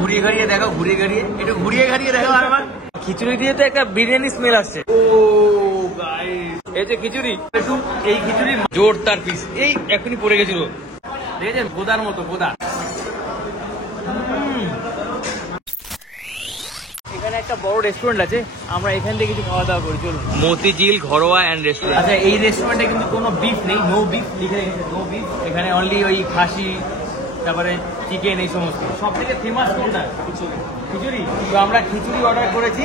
ঘুরিয়ে ঘাড়িয়ে দেখো, ঘুরিয়ে ঘাড়িয়ে একটু ঘুরিয়ে ঘাড়িয়ে দেখো। আমার খিচুড়ি দিয়ে তো একটা বিরিয়ানি স্মেল আসছে। ও গাইস, এই যে খিচুড়ি, একটু এই খিচুড়ি জোরদার পিস, এই এখনই পড়ে গেছিল, দেখেছেন বোদার মতো বোদা। এখানে একটা বড় রেস্টুরেন্ট আছে, আমরা এখান থেকে কিছু খাওয়া দাওয়া করি। চলুন, মতিঝিল ঘরোয়া অ্যান্ড রেস্টুরেন্ট। আচ্ছা, এই রেস্টুরেন্টে কিন্তু কোনো বিফ নেই, নো বিফ লিখে রেখেছে, নো বিফ। এখানে অনলি ওই খাসি, তারপরে চিকেন, এই সমস্ত। সব থেকে ফেমাস কোনটা? খিচুড়ি। তো আমরা খিচুড়ি অর্ডার করেছি,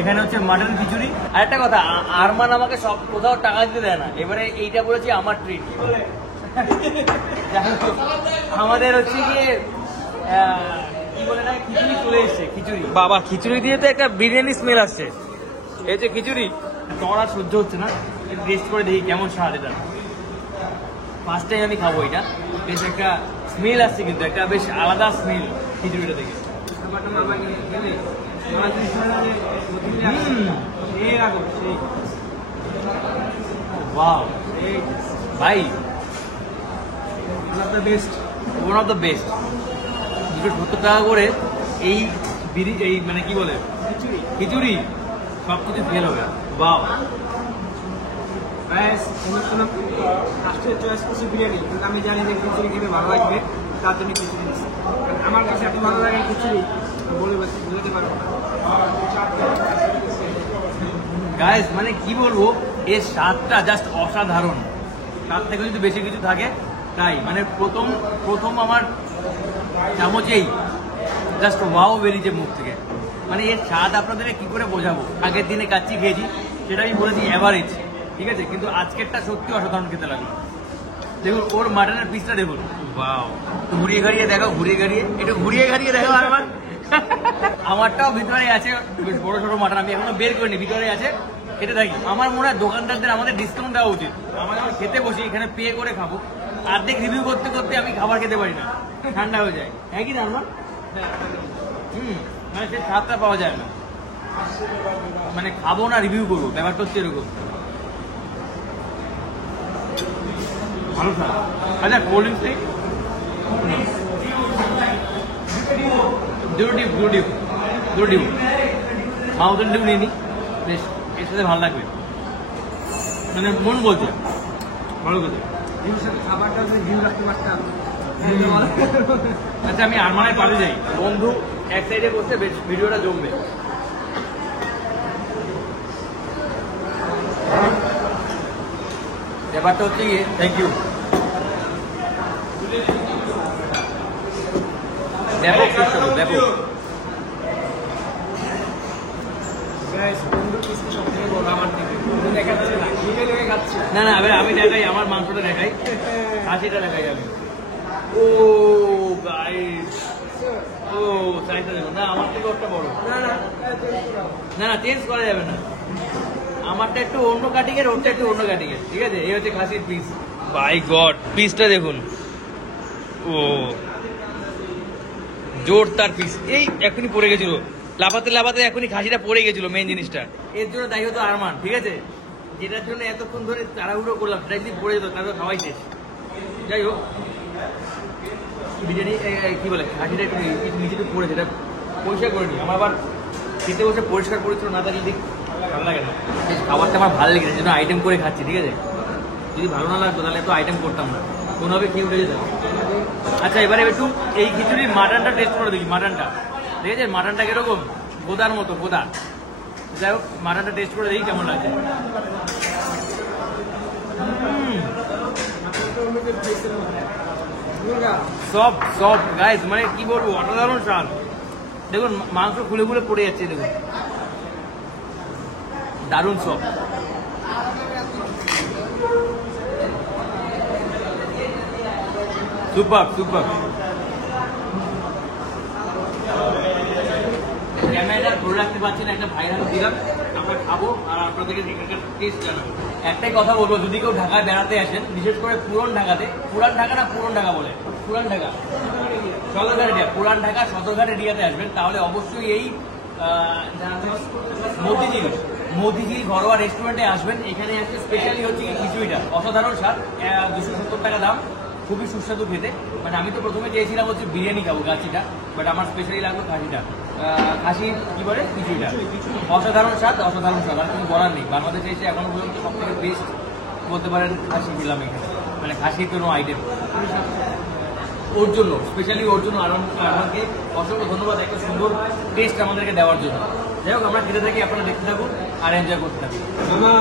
এখানে হচ্ছে মাটন খিচুড়ি। আর একটা কথা, আরমান আমাকে সব কোথাও টাকা দিতে দেয় না, এবারে এইটা বলেছি আমার ট্রিট। আমাদের হচ্ছে গিয়ে কি বলে না, খিচুড়ি চলে এসছে, খিচুড়ি। বাবা, খিচুড়ি দিয়ে তো একটা বিরিয়ানি স্মেল আসছে। এই যে খিচুড়ি, তোমার আর সহ্য হচ্ছে না, টেস্ট করে দেখি কেমন স্বাদ এটা। ফার্স্ট টাইম আমি খাবো এটা, বেশ একটা স্মেল আসছে, কিন্তু একটা বেশ আলাদা স্মেল খিচুড়িটা থেকে। ভাই, ওয়ান অফ দ্য বেস্ট। 270 টাকা করে এই এই মানে কি বলে খিচুড়ি, সব কিছু ফেল হবে। বাহ, বিরিয়ানি, কিন্তু আমি জানি যে খিচুড়ি খেতে ভালো লাগবে, তার জন্য খিচুড়ি দিচ্ছি। আমার কাছে এত ভালো লাগে খিচুড়ি, বলে বোঝাতে পারবো না। গাইস, মানে কি বলবো, এর স্বাদটা জাস্ট অসাধারণ। তার থেকে যদি বেশি কিছু থাকে তাই, মানে প্রথম আমার চামচেই জাস্ট ওয়াও বেরিয়েছে মুখ থেকে। মানে এর স্বাদ আপনাদের কি করে বোঝাবো। আগের দিনে কাচ্চি খেয়েছি, সেটা আমি বলেছি অ্যাভারেজ, ঠিক আছে, কিন্তু আজকেরটা সত্যি অসাধারণ খেতে লাগলো। দেখুন ওর মাটনের পিসটা দেখুন, ওয়াও। ঘুরিয়ে ঘাড়িয়ে দেখো, ঘুরিয়ে ঘাড়িয়ে একটু ঘুরিয়ে ঘাড়িয়ে দেখো। আমারটাও ভিতরে আছে, বেশ বড় ছোট মাটন, আমি এখনো বের করিনি, ভিতরে আছে, খেতে থাকি। আমার মনে হয় দোকানদারদের আমাদের ডিসকাউন্ট দেওয়া উচিত। আমরা যখন খেতে বসি, এখানে পে করে খাবো, অর্ধেক রিভিউ করতে করতে আমি খাবার খেতে পারি না, ঠান্ডা হয়ে যায়। হ্যাঁ কি না আমার? মানে সে স্বাদটা পাওয়া যায় না, মানে খাবো না রিভিউ করবো, ব্যাপারটা হচ্ছে এরকম। ভালো স্বাদ। আচ্ছা, কোল্ড ড্রিঙ্কস নেই? দুটো ডিউ মাউন্টেন ডিউ নিয়ে নি, বেশ এর সাথে ভালো লাগবে, মানে মন বলছে ভালো কথা। খাবারটা ডিউ রাখতে পারতাম। আচ্ছা, আমি আরমানের পাশে যাই, বন্ধু এক সাইডে বসে বেশ ভিডিওটা জমবে। ব্যাপারটা হচ্ছে গিয়ে, থ্যাংক ইউ, ব্যাপক সুস্বাদু, ব্যাপক। না না, আমি দেখাই, আমার মাংসটা দেখাই, খাসিটা দেখাই আমি। ও গাইস, ও সাইজটা দেখুন না, আমার থেকে ওটা বড়। না না, চেঞ্জ করা যাবে না, আমারটা একটু অন্য কাটিং এর, ওরটা একটু অন্য কাটিং এর, ঠিক আছে। এই হচ্ছে খাসির পিস। বাই গড, পিসটা দেখুন, ও জোরদার পিস, এই এখনই পড়ে গেছিল, লাফাতে লাফাতে এখনই খাসিটা পড়ে গেছিল। মেন জিনিসটা এর জন্য দায়ী হতো আরমান, ঠিক আছে, যেটার জন্য এতক্ষণ ধরে তাড়াহুড়ো করলাম, সেটা যদি পড়ে যেত তারপর খাওয়াই শেষ। যাই হোক, বিরিয়ানি কি বলে, খাসিটা একটু নিচে একটু পড়েছে, এটা পরিষ্কার করে নি। আমার আবার খেতে বসে পরিষ্কার পরিচ্ছন্ন না থাকলে ঠিক ভালো লাগে না। খাবারটা আমার ভালো লেগেছে, জন্য আইটেম করে খাচ্ছি, ঠিক আছে। যদি ভালো না লাগতো তাহলে এত আইটেম করতাম না, কোনোভাবে খেয়ে উঠে যেতাম। আচ্ছা, এবারে একটু এই খিচুড়ির মাটনটা টেস্ট করে দেখি। মাটনটা দেখেছেন, মাটনটা কিরকম, বোদার মতো, বোদা। যাই হোক, মাটনটা টেস্ট করে দেখি কেমন লাগছে। সব সব গাইস, মানে কি বলবো, অসাধারণ স্বাদ। দেখুন মাংস খুলে খুলে পড়ে যাচ্ছে, দেখুন দারুণ সব। Super super. ক্যামেরাটা ধরে রাখতে পারছি না, একটা ভাইরাল দিলাম, আমরা খাবো আর আপনাদেরকে টেস্ট জানাবো। একটাই কথা বলবো, যদি কেউ ঢাকায় বেড়াতে আসেন, বিশেষ করে পুরান ঢাকাতে, পুরান ঢাকা না পুরন ঢাকা বলে, পুরান ঢাকা সদরঘাট এরিয়া, পুরান ঢাকা সদরঘাট এরিয়াতে আসবেন, তাহলে অবশ্যই এই মতিঝিল ঘরোয়া রেস্টুরেন্টে আসবেন। এখানে একটা স্পেশালি হচ্ছে কি খিচুড়িটা অসাধারণ স্বাদ, 270 টাকা দাম। খুবই সুস্বাদু খেতে। মানে আমি তো প্রথমে চেয়েছিলাম হচ্ছে বিরিয়ানি খাবো কাচিটা, বাট আমার স্পেশালি লাগলো খাসিটা, খাসি কি বলে খিচুড়িটা। অসাধারণ স্বাদ, অসাধারণ স্বাদ, আর কিছু বলার নেই। বাংলাদেশে এসে এখনো পর্যন্ত সব থেকে বেস্ট বলতে পারেন খাসি খেলাম এখানে, মানে খাসির কোনো আইটেম। ওর জন্য স্পেশালি ওর জন্য আমাকে অসংখ্য ধন্যবাদ একটা সুন্দর টেস্ট আমাদেরকে দেওয়ার জন্য। যাই হোক আমরা খেতে থাকি, আপনারা দেখতে থাকুন আর এনজয় করতে থাকুন। মামা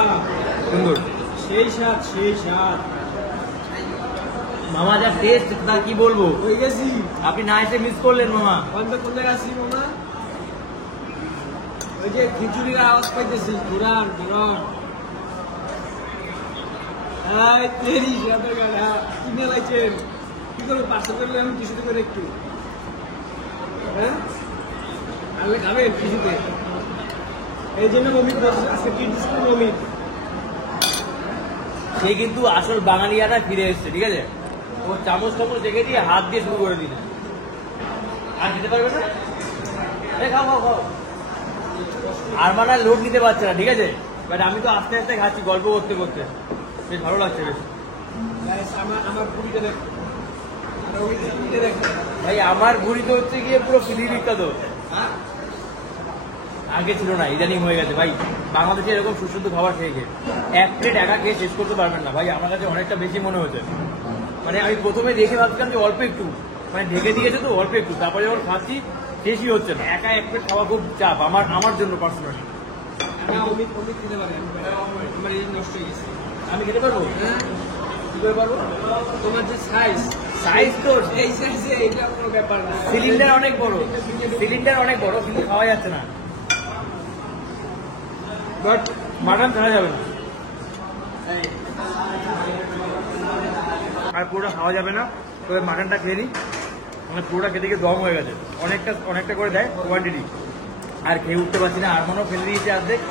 সুন্দর সেই স্বাদ, সেই স্বাদ। মামা যা টেস্ট তা কি বলবো, হয়ে গেছি। আপনি না এসে মিস করলেন মামা। কোন জায়গায় আছি মামা? ওই যে খিচুড়ির আওয়াজ পাইতেছি, ঘুরান ঘুরান। এই তেরি সাথে গাড়া কিনে লাইছেন, কি করবো? পার্সেল করলে আমি কিছুতে করে একটু, হ্যাঁ আমি খাবেন কিছুতে। এই জন্য মমিত বলছি আজকে কি দিচ্ছি মমিত। সে কিন্তু আসল বাঙালিয়ানা ফিরে এসছে, ঠিক আছে? ও চামচ টামচ রেখে দিয়ে হাত দিয়ে শুরু করে দিলে। আর দিতে পারবে না? খাও খাও খাও। আর মানে লোড নিতে পারছে না, ঠিক আছে? বাট আমি তো আস্তে আস্তে খাচ্ছি গল্প করতে করতে, বেশ ভালো লাগছে বেশ। আমার পুরিটা দেখ, ভাই আমার ভুড়ি তো হচ্ছে গিয়ে পুরো পৃথিবী বিখ্যাত। আগে ছিল না, ইদানিং হয়ে গেছে ভাই। বাংলাদেশে এরকম সুস্বাদু খাবার খেয়ে খেয়ে এক প্লেট একা খেয়ে শেষ করতে পারবেন না ভাই। আমার কাছে অনেকটা বেশি মনে হচ্ছে। মানে আমি প্রথমে দেখে ভাবছিলাম যে অল্প একটু, মানে ঢেকে দিয়েছে তো অল্প একটু, তারপরে যখন খাচ্ছি শেষই হচ্ছে না। একা এক প্লেট খাওয়া খুব চাপ আমার জন্য পার্সোনালি। অমিত খেতে পারে, আমার এই নষ্ট হয়ে গেছে। আমি খেতে পারবো? হ্যাঁ কি করে পারবো? তোমার যে সাইজ তো এই সাইজে এটা কোনো ব্যাপার না। সিলিন্ডার অনেক বড়, কিন্তু খাওয়া যাচ্ছে না। বাট মাটন খাওয়া যাবে না, আর পুরোটা খাওয়া যাবে না। তবে মাটনটা খেয়ে নিই, মানে পুরোটা খেতে গিয়ে দম হয়ে গেছে। অনেকটা করে দেয় কোয়ান্টিটি, আর খেয়ে উঠতে পারছি না। আর মনেও ফেলে দিয়েছে অর্ধেক।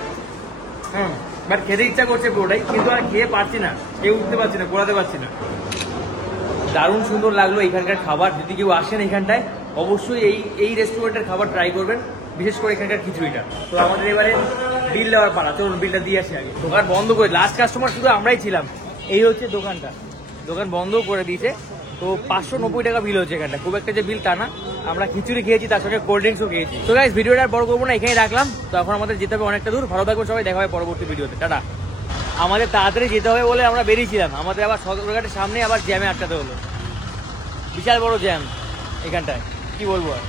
বাট খেতে ইচ্ছা করছে পুরোটাই, কিন্তু আর খেয়ে পারছি না, খেয়ে উঠতে পারছি না, কোলাতে পারছি না। দারুণ সুন্দর লাগলো এখানকার খাবার। যদি কেউ আসেন এখানটায় অবশ্যই এই রেস্টুরেন্টের খাবার ট্রাই করবেন, বিশেষ করে এখানকার খিচুড়িটা। তো আমাদের এবারে বিল দেওয়ার পালা, চলুন বিলটা দিয়ে আসি আগে। দোকান বন্ধ করে, লাস্ট কাস্টমার শুধু আমরাই ছিলাম। এই হচ্ছে দোকানটা, দোকান বন্ধ করে দিয়েছে। তো 590 টাকা বিল হচ্ছে এখানটা, খুব একটা যে বিল তা না। আমরা খিচুড়ি খেয়েছি, তার সঙ্গে কোল্ড ড্রিঙ্কসও খেয়েছি। তো গাইস ভিডিওটা আর বড় করবো না, এখানেই রাখলাম। তো এখন আমাদের যেতে হবে অনেকটা দূর। ভালো থাকবেন সবাই, দেখা হবে পরবর্তী ভিডিওতে। টাটা। আমাদের তাড়াতাড়ি যেতে হবে বলে আমরা বেরিয়েছিলাম, আমাদের আবার সদরঘাটের সামনে আবার জ্যামে আটকাতে হলো। বিশাল বড় জ্যাম এখানটায়, কি বলবো আর।